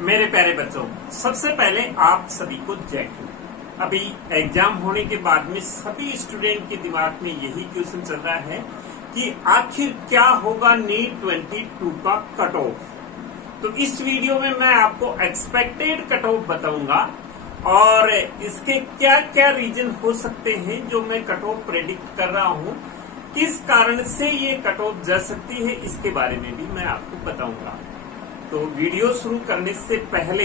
मेरे प्यारे बच्चों, सबसे पहले आप सभी को जय हिंद। अभी एग्जाम होने के बाद में सभी स्टूडेंट के दिमाग में यही क्वेश्चन चल रहा है कि आखिर क्या होगा नीट 22 का कट ऑफ। तो इस वीडियो में मैं आपको एक्सपेक्टेड कट ऑफ बताऊंगा और इसके क्या क्या रीजन हो सकते हैं जो मैं कट ऑफ प्रेडिक्ट कर रहा हूं, किस कारण से ये कट ऑफ जा सकती है, इसके बारे में भी मैं आपको बताऊंगा। तो वीडियो शुरू करने से पहले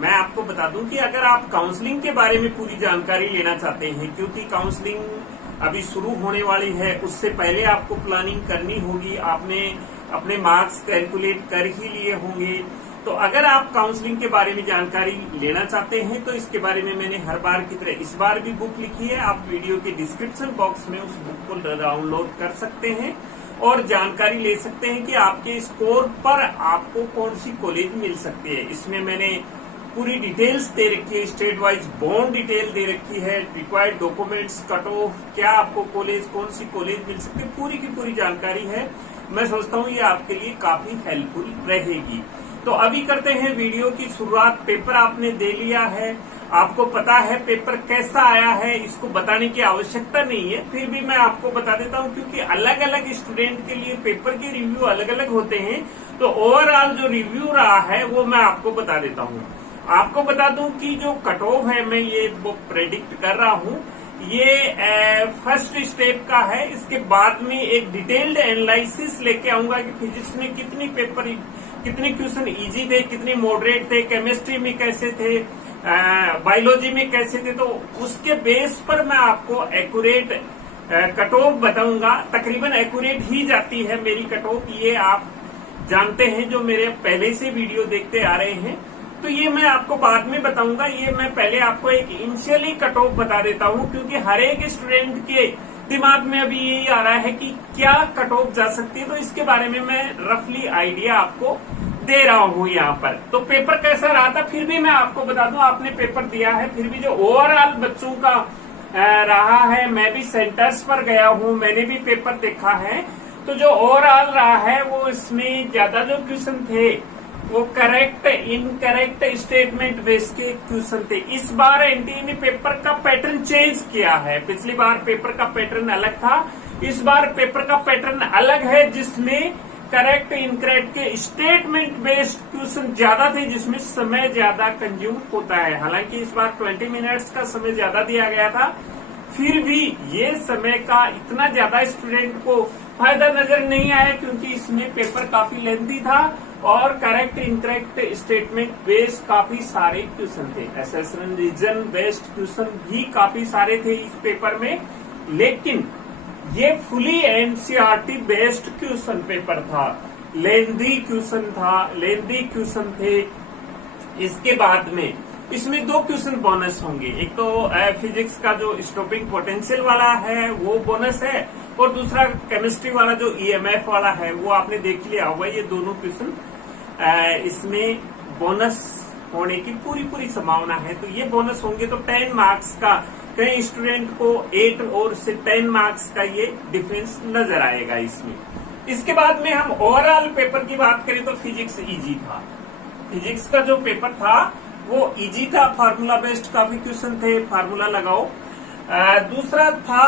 मैं आपको बता दूं कि अगर आप काउंसलिंग के बारे में पूरी जानकारी लेना चाहते हैं, क्योंकि काउंसलिंग अभी शुरू होने वाली है, उससे पहले आपको प्लानिंग करनी होगी। आपने अपने मार्क्स कैलकुलेट कर ही लिए होंगे। तो अगर आप काउंसलिंग के बारे में जानकारी लेना चाहते हैं तो इसके बारे में मैंने हर बार की तरह इस बार भी बुक लिखी है। आप वीडियो के डिस्क्रिप्शन बॉक्स में उस बुक को डाउनलोड कर सकते हैं और जानकारी ले सकते हैं कि आपके स्कोर पर आपको कौन सी कॉलेज मिल सकती है। इसमें मैंने पूरी डिटेल्स दे रखी है, स्टेट वाइज बॉन्ड डिटेल दे रखी है, रिक्वायर्ड डॉक्यूमेंट्स, कट ऑफ, क्या आपको कॉलेज, कौन सी कॉलेज मिल सकती है, पूरी की पूरी जानकारी है। मैं सोचता हूँ ये आपके लिए काफी हेल्पफुल रहेगी। तो अभी करते हैं वीडियो की शुरुआत। पेपर आपने दे लिया है, आपको पता है पेपर कैसा आया है, इसको बताने की आवश्यकता नहीं है, फिर भी मैं आपको बता देता हूं क्योंकि अलग अलग स्टूडेंट के लिए पेपर के रिव्यू अलग अलग होते हैं। तो ओवरऑल जो रिव्यू रहा है वो मैं आपको बता देता हूं। आपको बता दूं कि जो कट ऑफ है मैं ये वो प्रेडिक्ट कर रहा हूं, ये फर्स्ट स्टेप का है। इसके बाद में एक डिटेल्ड एनालिसिस लेके आऊंगा कि फिजिक्स में कितने क्वेश्चन इजी थे, कितने मॉडरेट थे, केमिस्ट्री में कैसे थे, बायोलॉजी में कैसे थे। तो उसके बेस पर मैं आपको एक्यूरेट कट ऑफ बताऊंगा। तकरीबन एक्यूरेट ही जाती है मेरी कट ऑफ, ये आप जानते हैं जो मेरे पहले से वीडियो देखते आ रहे हैं। तो ये मैं आपको बाद में बताऊंगा, ये मैं पहले आपको एक इनिशियली कट ऑफ बता देता हूं क्योंकि हर एक स्टूडेंट के दिमाग में अभी यही आ रहा है कि क्या कट ऑफ जा सकती है। तो इसके बारे में मैं रफली आइडिया आपको दे रहा हूं यहाँ पर। तो पेपर कैसा रहा था फिर भी मैं आपको बता दूं, आपने पेपर दिया है, फिर भी जो ओवरऑल बच्चों का रहा है, मैं भी सेंटर्स पर गया हूं, मैंने भी पेपर देखा है। तो जो ओवरऑल रहा है वो इसमें ज्यादा जो क्वेश्चन थे वो करेक्ट इनकरेक्ट स्टेटमेंट बेस्ड के क्वेश्चन थे। इस बार एनटीए ने पेपर का पैटर्न चेंज किया है। पिछली बार पेपर का पैटर्न अलग था, इस बार पेपर का पैटर्न अलग है जिसमें करेक्ट इनकरेक्ट के स्टेटमेंट बेस्ड क्वेश्चन ज्यादा थे, जिसमें समय ज्यादा कंज्यूम होता है। हालांकि इस बार 20 मिनट्स का समय ज्यादा दिया गया था, फिर भी ये समय का इतना ज्यादा स्टूडेंट को फायदा नजर नहीं आया क्योंकि इसमें पेपर काफी लेंथी था और करेक्ट इनकरेक्ट स्टेटमेंट बेस्ड काफी सारे क्वेश्चन थे। एसेशन रीजन बेस्ड क्वेश्चन भी काफी सारे थे इस पेपर में, लेकिन ये fully NCERT based question paper था। लेंथी क्वेश्चन थे। इसके बाद में इसमें दो क्वेश्चन बोनस होंगे। एक तो फिजिक्स का जो स्टॉपिंग पोटेंशियल वाला है वो बोनस है, और दूसरा केमिस्ट्री वाला जो ईएमएफ वाला है वो आपने देख लिया होगा। ये दोनों क्वेश्चन इसमें बोनस होने की पूरी संभावना है। तो ये बोनस होंगे तो 10 मार्क्स का, कई स्टूडेंट को 8 और से 10 मार्क्स का ये डिफरेंस नजर आएगा इसमें। इसके बाद में हम ओवरऑल पेपर की बात करें तो फिजिक्स इजी था। फिजिक्स का जो पेपर था वो इजी था, फार्मूला बेस्ड काफी क्वेश्चन थे, फार्मूला लगाओ। दूसरा था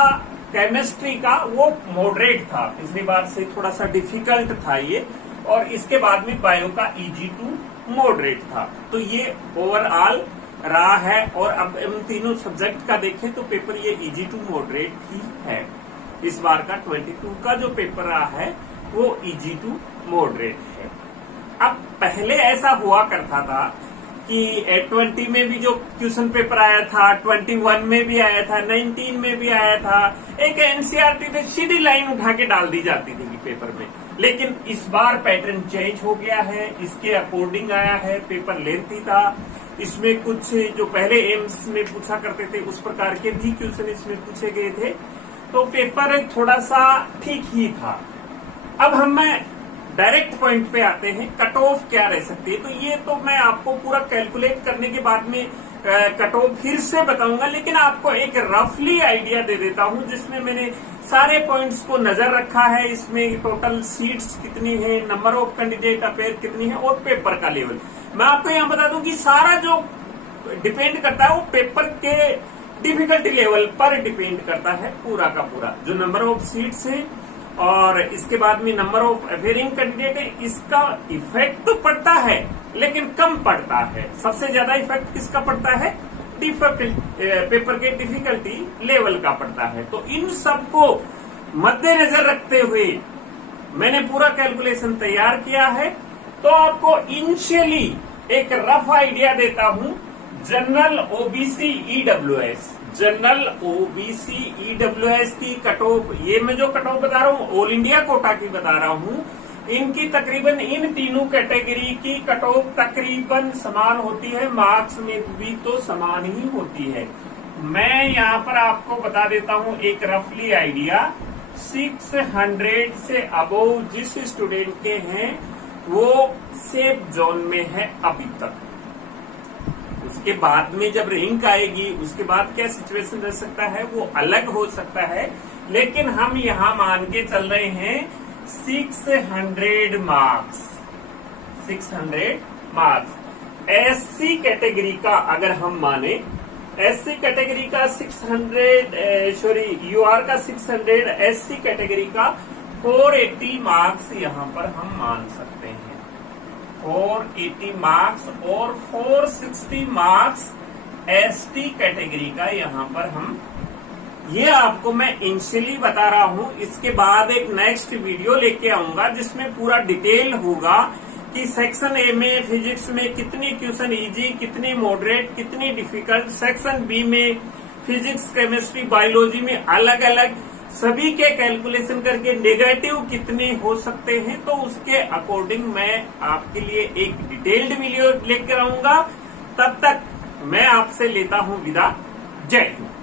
केमिस्ट्री का, वो मॉडरेट था, पिछली बार से थोड़ा सा डिफिकल्ट था ये। और इसके बाद में बायो का इजी टू मॉडरेट था। तो ये ओवरऑल रहा है। और अब इन तीनों सब्जेक्ट का देखें तो पेपर ये इजी टू मॉडरेट ही है। इस बार का 22 का जो पेपर रहा है वो इजी टू मॉडरेट है। अब पहले ऐसा हुआ करता था कि 20 में भी जो क्वेश्चन पेपर आया था, 21 में भी आया था, 19 में भी आया था, एक एनसीईआरटी पे सीधी लाइन उठा के डाल दी जाती थी पेपर में। लेकिन इस बार पैटर्न चेंज हो गया है, इसके अकॉर्डिंग आया है। पेपर लेंथी था, इसमें कुछ जो पहले एम्स में पूछा करते थे उस प्रकार के भी क्वेश्चन इसमें पूछे गए थे। तो पेपर थोड़ा सा ठीक ही था। अब हम डायरेक्ट पॉइंट पे आते हैं, कट ऑफ क्या रह सकती है। तो ये तो मैं आपको पूरा कैलकुलेट करने के बाद में कट ऑफ फिर से बताऊंगा, लेकिन आपको एक रफली आइडिया दे देता हूं जिसमें मैंने सारे पॉइंट्स को नजर रखा है। इसमें टोटल सीट्स कितनी है, नंबर ऑफ कैंडिडेट अपेयर कितनी है और पेपर का लेवल। मैं आपको यहाँ बता दूं कि सारा जो डिपेंड करता है वो पेपर के डिफिकल्टी लेवल पर डिपेंड करता है पूरा का पूरा। जो नंबर ऑफ सीट्स है और इसके बाद में नंबर ऑफ अपेयरिंग कैंडिडेट है, इसका इफेक्ट तो पड़ता है लेकिन कम पड़ता है। सबसे ज्यादा इफेक्ट किसका पड़ता है? पेपर के डिफिकल्टी लेवल का पड़ता है। तो इन सबको मद्देनजर रखते हुए मैंने पूरा कैलकुलेशन तैयार किया है। तो आपको इनिशियली एक रफ आइडिया देता हूं। General OBC EWS, general OBC EWS की कट ऑफ, ये मैं जो कट ऑफ बता रहा हूँ ऑल इंडिया कोटा की बता रहा हूँ, इनकी तकरीबन इन तीनों कैटेगरी की कट ऑफ तकरीबन समान होती है, मार्क्स में भी तो समान ही होती है। मैं यहाँ पर आपको बता देता हूँ एक रफली आइडिया। 600 से अबोव जिस स्टूडेंट के हैं वो सेफ जोन में है अभी तक। उसके बाद में जब रैंक आएगी उसके बाद क्या सिचुएशन रह सकता है वो अलग हो सकता है, लेकिन हम यहाँ मान के चल रहे हैं 600 मार्क्स। 600 मार्क्स एससी कैटेगरी का अगर हम माने, एससी कैटेगरी का 600 यूआर का 600, एससी कैटेगरी का 480 मार्क्स यहाँ पर हम मान सकते हैं। 480 मार्क्स और 460 मार्क्स एसटी कैटेगरी का यहाँ पर हम, ये आपको मैं इनिशियली बता रहा हूँ। इसके बाद एक नेक्स्ट वीडियो लेके आऊंगा जिसमें पूरा डिटेल होगा कि सेक्शन ए में फिजिक्स में कितनी क्वेश्चन इजी, कितनी मॉडरेट, कितनी डिफिकल्ट, सेक्शन बी में फिजिक्स, केमिस्ट्री, बायोलॉजी में अलग अलग सभी के कैलकुलेशन करके नेगेटिव कितने हो सकते हैं। तो उसके अकॉर्डिंग मैं आपके लिए एक डिटेल्ड वीडियो लेकर आऊंगा। तब तक मैं आपसे लेता हूं विदा। जय हिंद।